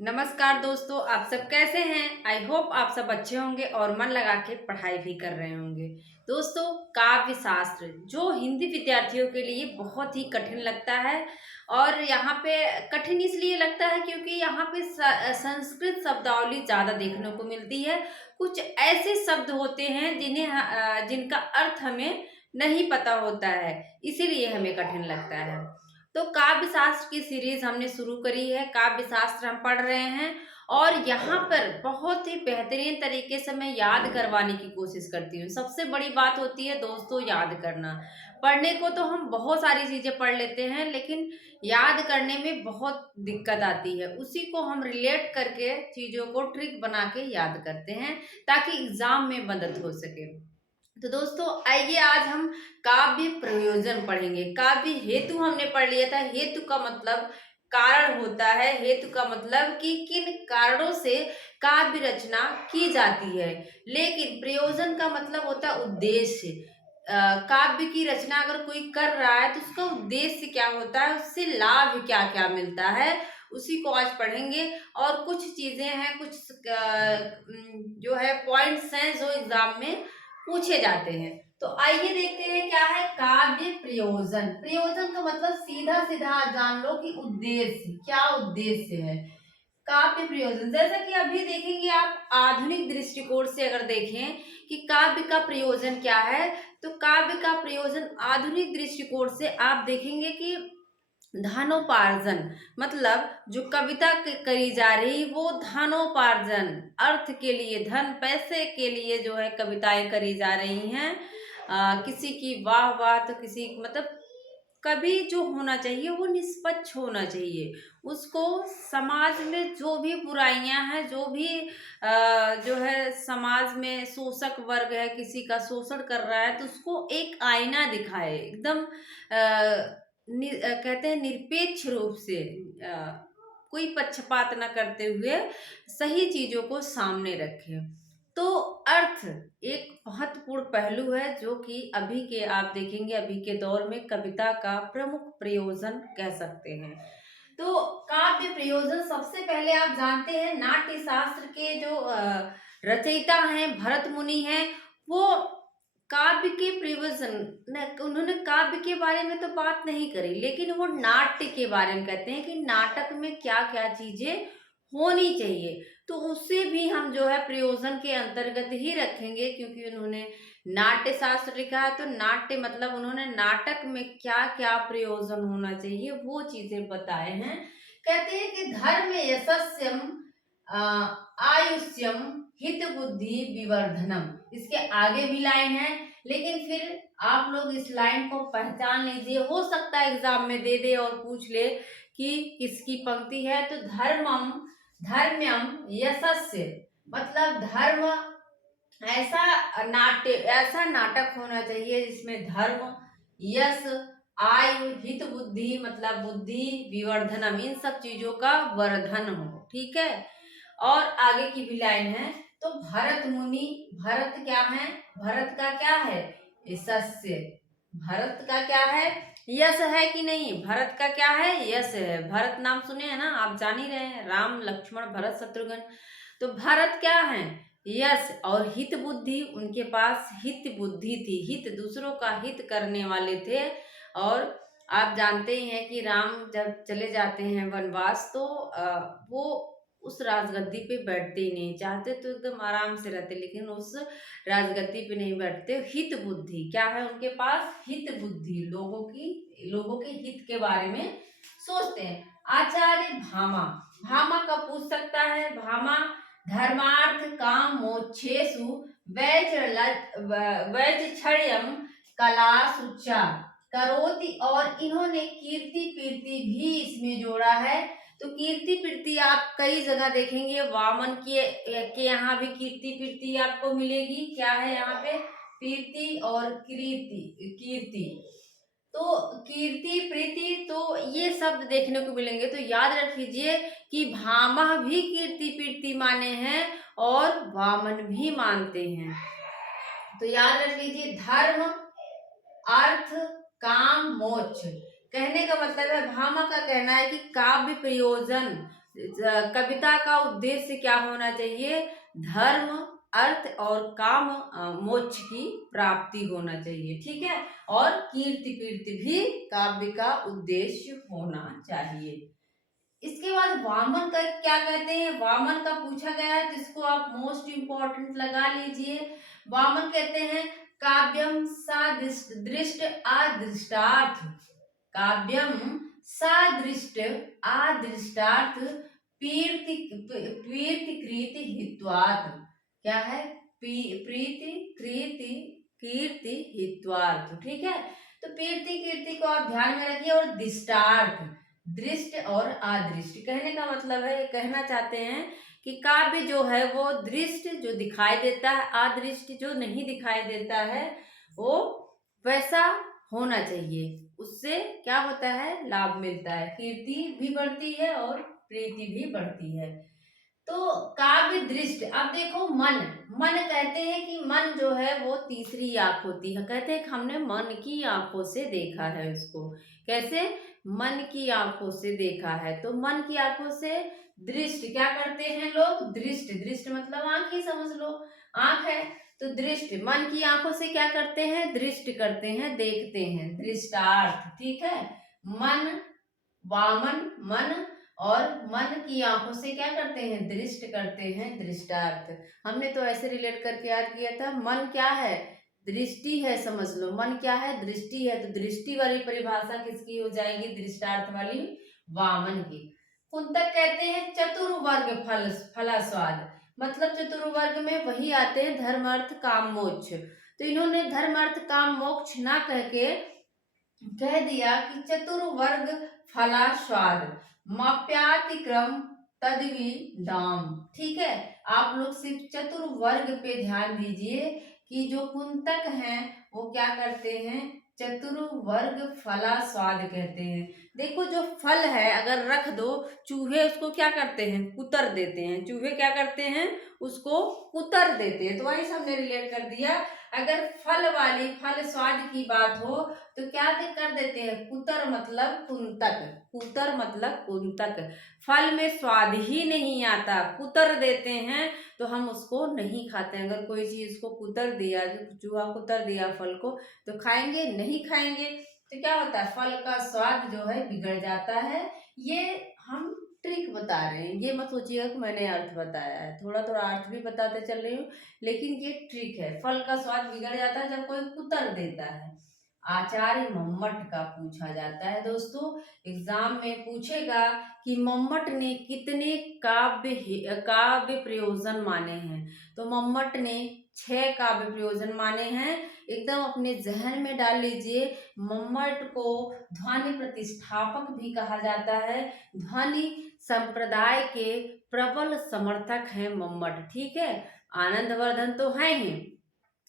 नमस्कार दोस्तों, आप सब कैसे हैं? आई होप आप सब अच्छे होंगे और मन लगा के पढ़ाई भी कर रहे होंगे। दोस्तों, काव्य शास्त्र जो हिंदी विद्यार्थियों के लिए बहुत ही कठिन लगता है और यहाँ पे कठिन इसलिए लगता है क्योंकि यहाँ पे संस्कृत शब्दावली ज़्यादा देखने को मिलती है। कुछ ऐसे शब्द होते हैं जिनका अर्थ हमें नहीं पता होता है, इसीलिए हमें कठिन लगता है। तो काव्य शास्त्र की सीरीज हमने शुरू करी है। काव्य शास्त्र हम पढ़ रहे हैं और यहाँ पर बहुत ही बेहतरीन तरीके से मैं याद करवाने की कोशिश करती हूँ। सबसे बड़ी बात होती है दोस्तों याद करना। पढ़ने को तो हम बहुत सारी चीजें पढ़ लेते हैं, लेकिन याद करने में बहुत दिक्कत आती है। उसी को हम रिलेट करके चीजों को ट्रिक बना के याद करते हैं ताकि एग्जाम में मदद हो सके। तो दोस्तों आइए आज हम काव्य प्रयोजन पढ़ेंगे। काव्य हेतु हमने पढ़ लिया था। हेतु का मतलब कारण होता है। हेतु का मतलब कि किन कारणों से काव्य रचना की जाती है। लेकिन प्रयोजन का मतलब होता है उद्देश्य। काव्य की रचना अगर कोई कर रहा है तो उसका उद्देश्य क्या होता है, उससे लाभ क्या क्या मिलता है, उसी को आज पढ़ेंगे। और कुछ चीजें हैं, कुछ जो है पॉइंट्स हैं जो एग्जाम में पूछे जाते हैं। तो आइए देखते हैं क्या है काव्य प्रयोजन। प्रयोजन का मतलब सीधा सीधा आप जान लो कि उद्देश्य, क्या उद्देश्य है काव्य प्रयोजन। जैसा कि अभी देखेंगे आप आधुनिक दृष्टिकोण से अगर देखें कि काव्य का प्रयोजन क्या है, तो काव्य का प्रयोजन आधुनिक दृष्टिकोण से आप देखेंगे कि धनोपार्जन, मतलब जो कविता करी जा रही वो धनोपार्जन, अर्थ के लिए, धन पैसे के लिए जो है कविताएं करी जा रही हैं। किसी की वाह वाह तो किसी मतलब कभी जो होना चाहिए वो निष्पक्ष होना चाहिए। उसको समाज में जो भी बुराइयां हैं, जो भी जो है समाज में शोषक वर्ग है, किसी का शोषण कर रहा है, तो उसको एक आईना दिखाए एकदम कहते हैं निरपेक्ष रूप से, कोई पक्षपात न करते हुए सही चीजों को सामने रखे। तो अर्थ एक महत्वपूर्ण पहलू है जो कि अभी के आप देखेंगे, अभी के दौर में कविता का प्रमुख प्रयोजन कह सकते हैं। तो काव्य प्रयोजन सबसे पहले आप जानते हैं नाट्य शास्त्र के जो रचयिता हैं भरत मुनि हैं, वो काव्य के प्रयोजन उन्होंने काव्य के बारे में तो बात नहीं करी, लेकिन वो नाट्य के बारे में कहते हैं कि नाटक में क्या क्या चीजें होनी चाहिए। तो उससे भी हम जो है प्रयोजन के अंतर्गत ही रखेंगे, क्योंकि उन्होंने नाट्य शास्त्र लिखा है। तो नाट्य मतलब उन्होंने नाटक में क्या क्या प्रयोजन होना चाहिए वो चीजें बताए हैं। कहते हैं कि धर्म यशस्यम आयुष्यम हित बुद्धि विवर्धनम। इसके आगे भी लाइन है, लेकिन फिर आप लोग इस लाइन को पहचान लीजिए। हो सकता है एग्जाम में दे दे और पूछ ले कि किसकी पंक्ति है। तो धर्मम धर्म्यम यशस्य, मतलब धर्म ऐसा नाटक होना चाहिए जिसमें धर्म, यश, आयु, हित बुद्धि मतलब बुद्धि, विवर्धनम, इन सब चीजों का वर्धन हो। ठीक है। और आगे की भी लाइन है। तो भरत मुनि, भरत क्या है, भरत का क्या है यशस्य, भरत का क्या है यश है कि नहीं, भरत का क्या है यश है। भरत नाम सुने हैं ना, आप जान ही रहे हैं, राम लक्ष्मण भरत शत्रुघ्न। तो भरत क्या है यश, और हित बुद्धि, उनके पास हित बुद्धि थी, हित दूसरों का हित करने वाले थे। और आप जानते ही हैं कि राम जब चले जाते हैं वनवास, तो वो उस राजगद्दी पे बैठते ही नहीं, चाहते तो एकदम आराम से रहते, लेकिन उस राजगद्दी पे नहीं बैठते। हित बुद्धि क्या है उनके पास, हित बुद्धि, लोगों के हित के बारे में सोचते हैं। आचार्य भामा, भामा का पूछ सकता है। भामा धर्मार्थ काम मोक्षेषु वैचक्षण्यम कला सुचा करोति, और इन्होंने कीर्ति कीर्ति भी इसमें जोड़ा है। तो कीर्ति कीर्ति आप कई जगह देखेंगे, वामन के यहाँ भी कीर्ति कीर्ति आपको मिलेगी। क्या है यहाँ पे कीर्ति और कीर्ति, कीर्ति तो कीर्ति प्रीति, तो ये शब्द देखने को मिलेंगे। तो याद रख लीजिए कि भामा भी कीर्ति प्रीति माने हैं और वामन भी मानते हैं। तो याद रख लीजिए धर्म, अर्थ, काम, मोक्ष। कहने का मतलब है, भामा का कहना है कि काव्य प्रयोजन कविता का उद्देश्य क्या होना चाहिए? धर्म, अर्थ और काम, मोक्ष की प्राप्ति होना चाहिए, ठीक है। और कीर्ति कीर्ति भी काव्य का उद्देश्य होना चाहिए। इसके बाद वामन का क्या कहते हैं? वामन का पूछा गया है तो इसको आप मोस्ट इंपॉर्टेंट लगा लीजिए। वामन कहते हैं काव्यम सादृष्ट आदृष्टार्थ, काव्यम सादृष्ट आदृष्टार्थ प्रीति प्रीति कृति हित्वार्थ। क्या है? प्रीति कृति कीर्ति हित्वार्थ, ठीक है। तो प्रीति कीर्ति को आप ध्यान में रखिए। और दृष्टार्थ, दृष्ट और अदृष्ट, कहने का मतलब है, कहना चाहते हैं कि काव्य जो है वो दृष्ट जो दिखाई देता है, अदृष्ट जो नहीं दिखाई देता है, वो वैसा होना चाहिए। उससे क्या होता है? लाभ मिलता है, कीर्ति भी बढ़ती है और प्रीति भी बढ़ती है। तो काव्य दृष्ट, अब देखो मन, मन कहते हैं कि मन जो है वो तीसरी आंख होती है। कहते हैं कि हमने मन की आंखों से देखा है उसको। कैसे? मन की आंखों से देखा है। तो मन की आंखों से दृष्ट क्या करते हैं लोग? दृष्ट, दृष्ट मतलब आंख ही समझ लो, आंख है तो दृष्ट, मन की आंखों से क्या करते हैं? दृष्ट करते हैं, देखते हैं, दृष्टार्थ, ठीक है। मन, वामन मन, और मन की आंखों से क्या करते हैं? दृष्ट करते हैं, दृष्टार्थ। हमने तो ऐसे रिलेट करके याद किया था। मन क्या है? दृष्टि है, समझ लो। मन क्या है? दृष्टि है। तो दृष्टि वाली परिभाषा किसकी हो जाएगी? दृष्टार्थ वाली वामन की। कुंतक कहते हैं चतुर्वर्ग फल फलास्वाद, मतलब चतुर्वर्ग में वही आते हैं धर्म अर्थ काम मोक्ष। तो इन्होंने धर्म अर्थ काम मोक्ष ना कह के कह दिया कि चतुर्वर्ग फलास्वाद माप्यातिक्रम तद्विदाम, ठीक है। आप लोग सिर्फ चतुर्वर्ग पे ध्यान दीजिए कि जो कुंतक हैं वो क्या करते हैं? चतुर्वर्ग फलास्वाद कहते हैं। देखो जो फल है अगर रख दो, चूहे उसको क्या करते हैं? कुतर देते हैं। चूहे क्या करते हैं? उसको कुतर देते हैं। तो वही हमने रिलेट कर दिया। अगर फल वाली, फल स्वाद की बात हो तो क्या कर देते हैं? कुतर मतलब कुंतक, कुतर मतलब कुंतक। फल में स्वाद ही नहीं आता, कुतर देते हैं तो हम उसको नहीं खाते हैं। अगर कोई चीज को कुतर दिया, जो चूहा कुतर दिया फल को, तो खाएंगे? नहीं खाएंगे। तो क्या होता है? फल का स्वाद जो है बिगड़ जाता है। ये हम ट्रिक बता रहे हैं, ये मत सोचिएगा कि मैंने अर्थ बताया है। थोड़ा थोड़ा अर्थ भी बताते चल रही हूँ, लेकिन ये ट्रिक है। फल का स्वाद बिगड़ जाता है जब कोई कुतर देता है। आचार्य मम्मट का पूछा जाता है दोस्तों, एग्जाम में पूछेगा कि मम्मट ने कितने काव्य प्रयोजन माने हैं। तो मम्मट ने 6 काव्य प्रयोजन माने हैं। एकदम अपने जहन में डाल लीजिए। मम्मट को ध्वनि प्रतिष्ठापक भी कहा जाता है। ध्वनि संप्रदाय के प्रबल समर्थक हैं मम्मट, ठीक है। आनंदवर्धन तो है ही,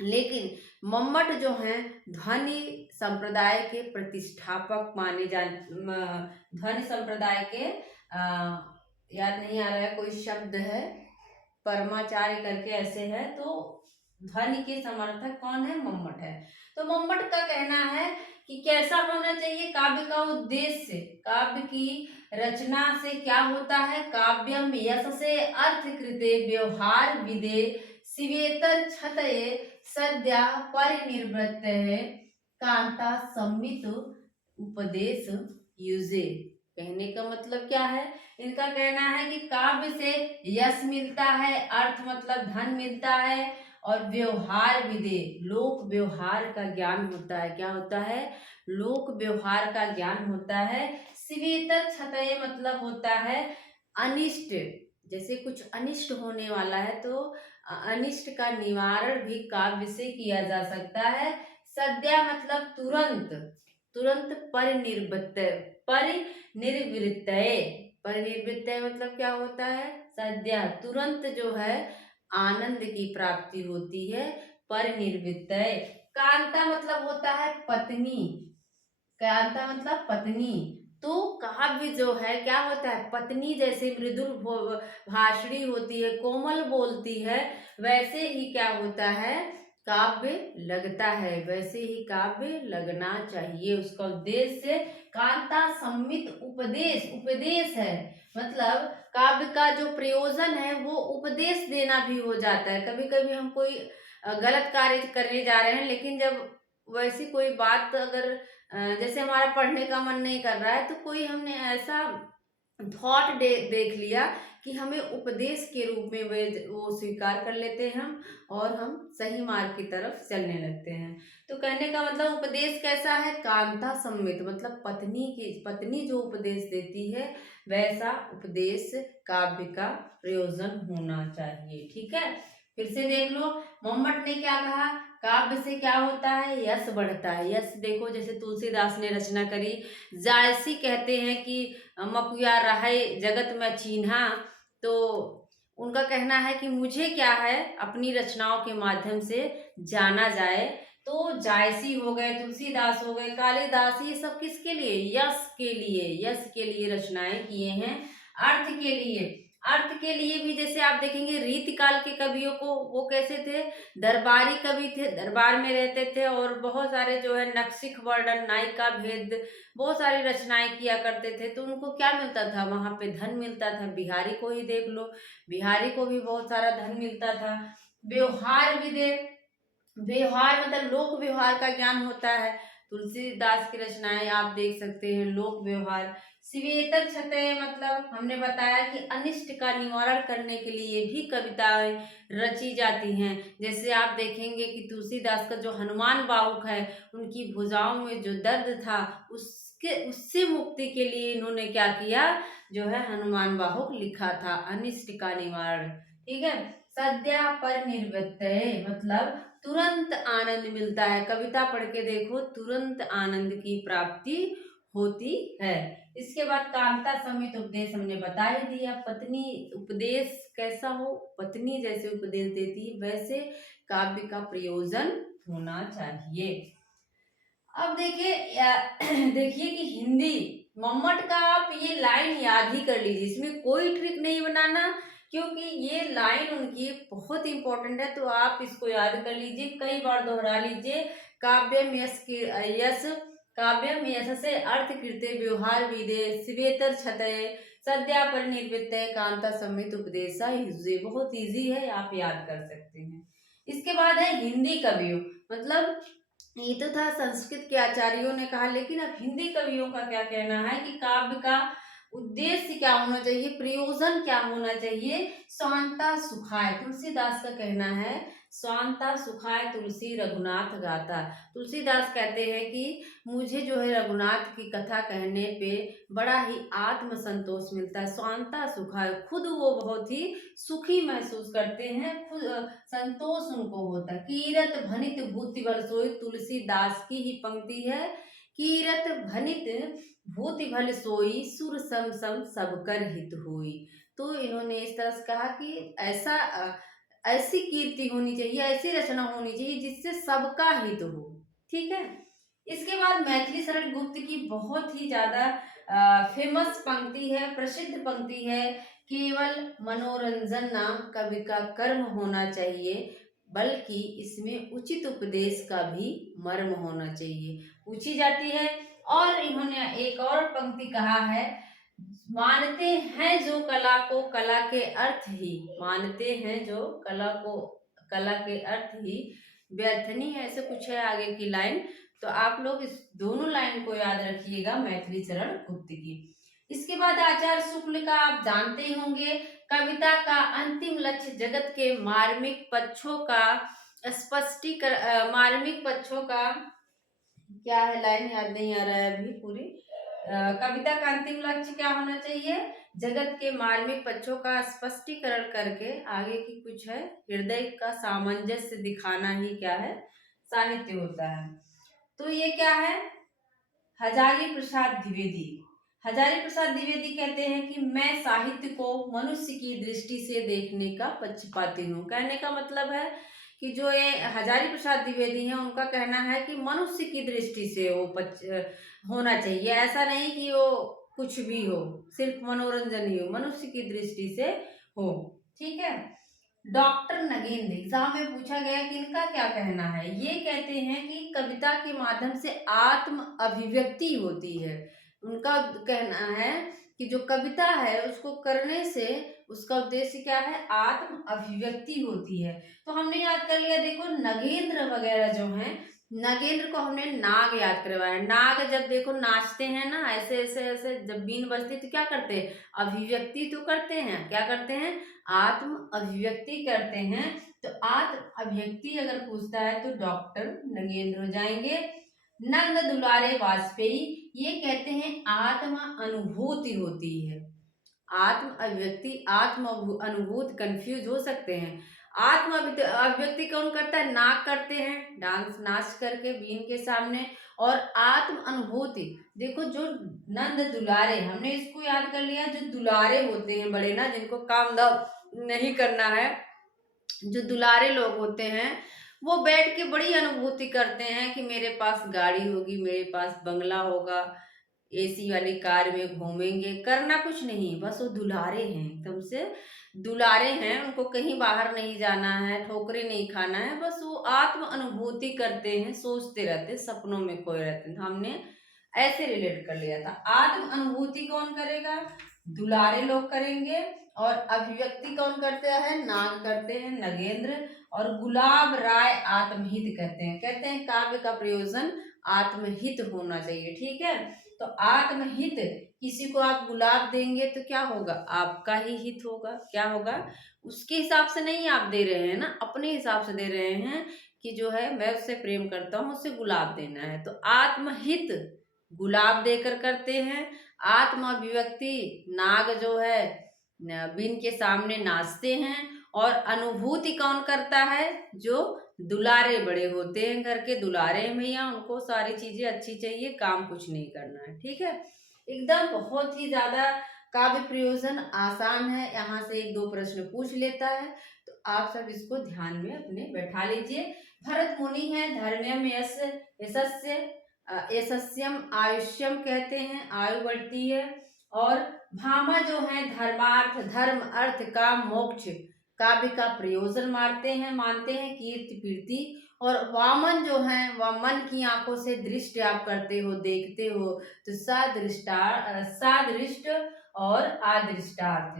लेकिन मम्मट जो हैं ध्वनि संप्रदाय के प्रतिष्ठापक माने जा, ध्वनि संप्रदाय के याद नहीं आ रहा है कोई शब्द है, परमाचार्य करके ऐसे है। तो ध्वनि के समर्थक कौन है? मम्मट है। तो मम्मट का कहना है कि कैसा होना चाहिए काव्य का उद्देश्य? काव्य की रचना से क्या होता है? काव्यम यश से अर्थ कृते व्यवहार विदे शिवेतर छतये सद्या परिनिर्वृत्त है कांता सम्मित उपदेश युजे। कहने का मतलब क्या है? इनका कहना है कि काव्य से यश मिलता है, अर्थ मतलब धन मिलता है, और व्यवहार विदे लोक व्यवहार का ज्ञान होता है। क्या होता है? लोक व्यवहार का ज्ञान होता है। शिवेतर छतये मतलब होता है अनिष्ट, जैसे कुछ अनिष्ट होने वाला है तो अनिष्ट का निवारण भी काव्य से किया जा सकता है। सद्या मतलब तुरंत, तुरंत परिनिर्वृत्त, परिनिर्वृत्त, परिनिर्वृत्त मतलब क्या होता है? सद्या तुरंत जो है आनंद की प्राप्ति होती है, परिनिर्वृत्त। कांता मतलब होता है पत्नी, कांता मतलब पत्नी। तो काव्य जो है क्या होता है? पत्नी जैसे मृदुल भाषणी होती है, कोमल बोलती है, वैसे ही क्या होता है? काव्य लगता है, वैसे ही काव्य लगना चाहिए। उसका उद्देश्य कांता सम्मित उपदेश, उपदेश है मतलब काव्य का जो प्रयोजन है वो उपदेश देना भी हो जाता है। कभी कभी हम कोई गलत कार्य करने जा रहे हैं, लेकिन जब वैसी कोई बात अगर जैसे हमारा पढ़ने का मन नहीं कर रहा है, तो कोई हमने ऐसा थॉट देख लिया कि हमें उपदेश के रूप में वे वो स्वीकार कर लेते हैं हम, और हम सही मार्ग की तरफ चलने लगते हैं। तो कहने का मतलब उपदेश कैसा है, कांता सम्मित, मतलब पत्नी जो उपदेश देती है वैसा उपदेश काव्य का प्रयोजन होना चाहिए। ठीक है, फिर से देख लो, मम्मट ने क्या कहा, काव्य से क्या होता है, यश बढ़ता है। यश देखो, जैसे तुलसीदास ने रचना करी, जायसी कहते हैं कि मकुया रहे जगत में चीन्हा। तो उनका कहना है कि मुझे क्या है, अपनी रचनाओं के माध्यम से जाना जाए। तो जायसी हो गए, तुलसीदास हो गए, कालिदास, ये सब किसके लिए, यश के लिए, यश के लिए रचनाएं किए हैं। अर्थ के लिए, अर्थ के लिए भी जैसे आप देखेंगे रीतिकाल के कवियों को, वो कैसे थे, दरबारी कवि थे, दरबार में रहते थे और बहुत सारे जो है नक्सिक वर्णन, नायिका भेद, बहुत सारी रचनाएं किया करते थे। तो उनको क्या मिलता था, वहां पे धन मिलता था। बिहारी को ही देख लो, बिहारी को भी बहुत सारा धन मिलता था। व्यवहार भी दे, व्यवहार मतलब लोक व्यवहार का ज्ञान होता है। तुलसीदास की रचनाएं आप देख सकते हैं, लोक व्यवहार। शिवेतर छते, मतलब हमने बताया कि अनिष्ट का निवारण करने के लिए भी कविताएं रची जाती हैं। जैसे आप देखेंगे कि तुलसीदास का जो हनुमान बाहुक है, उनकी भुजाओं में जो दर्द था, उससे मुक्ति के लिए इन्होंने क्या किया, जो है हनुमान बाहुक लिखा था, अनिष्ट का निवारण। ठीक है, सद्या पर निर्वृत्त, मतलब तुरंत आनंद मिलता है। कविता पढ़ के देखो, तुरंत आनंद की प्राप्ति होती है। इसके बाद कांता समित उपदेश हमने बता ही दिया। पत्नी उपदेश कैसा हो, पत्नी जैसे उपदेश देती है वैसे काव्य का प्रयोजन होना चाहिए। अब देखिए देखिए कि हिंदी मम्मट का आप ये लाइन याद ही कर लीजिए, इसमें कोई ट्रिक नहीं बनाना, क्योंकि ये लाइन उनकी बहुत इंपॉर्टेंट है। तो आप इसको याद कर लीजिए, कई बार दोहरा लीजिए। काव्यम यश की यश, काव्यम यश से अर्थ कृत्य व्यवहार विदे शिवेतर छतय सद्या परिनिर्वृत्त कांता समित उपदेशा युजे। बहुत इजी है, आप याद कर सकते हैं। इसके बाद है हिंदी कवियों, मतलब ये तो था संस्कृत के आचार्यों ने कहा, लेकिन अब हिंदी कवियों का क्या कहना है कि काव्य का उद्देश्य क्या होना चाहिए, प्रयोजन क्या होना चाहिए। स्वांता सुखाय, तुलसीदास का कहना है, स्वांता सुखाय तुलसी रघुनाथ गाता। तुलसीदास कहते हैं कि मुझे जो है रघुनाथ की कथा कहने पे बड़ा ही आत्म संतोष मिलता है। स्वांता सुखाय, खुद वो बहुत ही सुखी महसूस करते हैं, खुद संतोष उनको होता है। कीरत भनित भूति बल सोई, तुलसीदास की ही पंक्ति है, कीरत भनित भूति भल सोई सुर सम सम सब कर हित हुई। तो इन्होंने इस तरह से कहा कि ऐसी कीर्ति होनी चाहिए, ऐसी रचना होनी चाहिए जिससे सबका हित हो। ठीक है, इसके बाद मैथिली शरण गुप्त की बहुत ही ज्यादा फेमस पंक्ति है, प्रसिद्ध पंक्ति है, केवल मनोरंजन ना कवि का कर्म होना चाहिए, बल्कि इसमें उचित उपदेश का भी मर्म होना चाहिए। पूछी जाती है। और इन्होंने एक और पंक्ति कहा है, मानते हैं जो कला को कला के अर्थ ही, मानते हैं जो कला को कला के अर्थ ही व्यर्थ नहीं, ऐसे कुछ है आगे की लाइन। तो आप लोग इस दोनों लाइन को याद रखिएगा, मैथिली चरण गुप्त की। इसके बाद आचार्य शुक्ल का आप जानते ही होंगे, कविता का अंतिम लक्ष्य जगत के मार्मिक पक्षों का स्पष्टीकरण, मार्मिक पक्षों का क्या है, लाइन याद नहीं आ रहा है अभी पूरी। कविता का अंतिम लक्ष्य क्या होना चाहिए, जगत के मार्मिक पक्षों का स्पष्टीकरण करके आगे की कुछ है, हृदय का सामंजस्य दिखाना ही क्या है, साहित्य होता है। तो ये क्या है, हजारी प्रसाद द्विवेदी, हजारी प्रसाद द्विवेदी कहते हैं कि मैं साहित्य को मनुष्य की दृष्टि से देखने का पक्षपाती हूँ। कहने का मतलब है कि जो ये हजारी प्रसाद द्विवेदी हैं, उनका कहना है कि मनुष्य की दृष्टि से वो होना चाहिए, ऐसा नहीं कि वो कुछ भी हो, सिर्फ मनोरंजन ही हो, मनुष्य की दृष्टि से हो। ठीक है, डॉक्टर नगेंद्र, एग्जाम में पूछा गया कि इनका क्या कहना है। ये कहते हैं कि कविता के माध्यम से आत्म अभिव्यक्ति होती है। उनका कहना है कि जो कविता है उसको करने से उसका उद्देश्य क्या है, आत्म अभिव्यक्ति होती है। तो हमने याद कर लिया, देखो नगेंद्र वगैरह जो हैं, नगेंद्र को हमने नाग याद करवाया। नाग जब देखो नाचते हैं ना, ऐसे ऐसे ऐसे जब बीन बजती तो क्या करते हैं, अभिव्यक्ति तो करते हैं। क्या करते हैं, आत्म अभिव्यक्ति करते हैं। तो आत्म अभिव्यक्ति अगर पूछता है तो डॉक्टर नगेंद्र हो जाएंगे। नंद दुलारे वाजपेयी, ये कहते हैं आत्म अनुभूति होती है। आत्म अभिव्यक्ति, आत्म अनुभूति कंफ्यूज हो सकते हैं। आत्म अभिव्यक्ति कौन करता है, नाग करते हैं, डांस नाच करके बीन के सामने। और आत्म अनुभूति, देखो जो नंद दुलारे, हमने इसको याद कर लिया, जो दुलारे होते हैं बड़े ना, जिनको काम धाम नहीं करना है, जो दुलारे लोग होते हैं, वो बैठ के बड़ी अनुभूति करते हैं कि मेरे पास गाड़ी होगी, मेरे पास बंगला होगा, एसी वाली कार में घूमेंगे, करना कुछ नहीं, बस वो दुलारे हैं, एकदम से दुलारे हैं, उनको कहीं बाहर नहीं जाना है, ठोकरे नहीं खाना है, बस वो आत्म अनुभूति करते हैं, सोचते रहते हैं, सपनों में खोए रहते हैं। हमने ऐसे रिलेट कर लिया था। आत्म अनुभूति कौन करेगा, दुलारे लोग करेंगे। और अभिव्यक्ति कौन करते हैं, नाग करते हैं, नगेंद्र। और गुलाब राय आत्महित कहते हैं, कहते हैं काव्य का प्रयोजन आत्महित होना चाहिए। ठीक है, तो आत्महित, किसी को आप गुलाब देंगे तो क्या होगा, आपका ही हित होगा। क्या होगा, उसके हिसाब से नहीं आप दे रहे हैं ना, अपने हिसाब से दे रहे हैं कि जो है मैं उससे प्रेम करता हूँ, उससे गुलाब देना है। तो आत्महित गुलाब देकर करते हैं। आत्म अभिव्यक्ति, नाग जो है बीन के सामने नाचते हैं। और अनुभूति कौन करता है, जो दुलारे बड़े होते हैं, घर के दुलारे हैं भैया, उनको सारी चीजें अच्छी चाहिए, काम कुछ नहीं करना है। ठीक है, एकदम बहुत ही ज्यादा काव्य प्रयोजन आसान है, यहाँ से एक दो प्रश्न पूछ लेता है, तो आप सब इसको ध्यान में अपने बैठा लीजिए। भरत मुनि है, धर्म्यम यश यशस्य यशस्यम आयुष्यम कहते हैं, आयु बढ़ती है। और भामा जो है धर्मार्थ, धर्म अर्थ काम मोक्ष काव्य का प्रयोजन मानते हैं, कीर्ति कीर्ति। और वामन जो है वह मन की आंखों से दृष्टि आप करते हो, देखते हो, तो सादृष्ट और अदृष्टार्थ।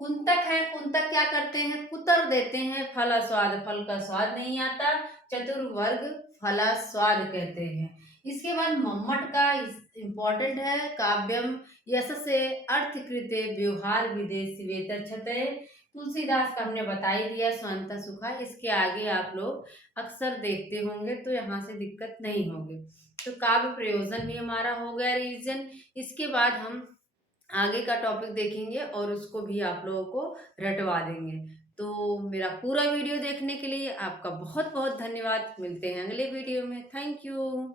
कुंतक है, कुंतक क्या करते हैं, कुतर देते हैं, फल स्वाद, फल का स्वाद नहीं आता, चतुर्वर्ग फला स्वाद कहते हैं। इसके बाद मम्मट का इम्पोर्टेंट है, काव्यम यश से अर्थ कृते व्यवहार विदेश वेतर छते। तुलसीदास का हमने बता ही दिया, स्वंत सुखा, इसके आगे आप लोग अक्सर देखते होंगे तो यहाँ से दिक्कत नहीं होगी। तो काव्य प्रयोजन भी हमारा हो गया रिवीजन। इसके बाद हम आगे का टॉपिक देखेंगे और उसको भी आप लोगों को रटवा देंगे। तो मेरा पूरा वीडियो देखने के लिए आपका बहुत बहुत धन्यवाद। मिलते हैं अगले वीडियो में। Thank you.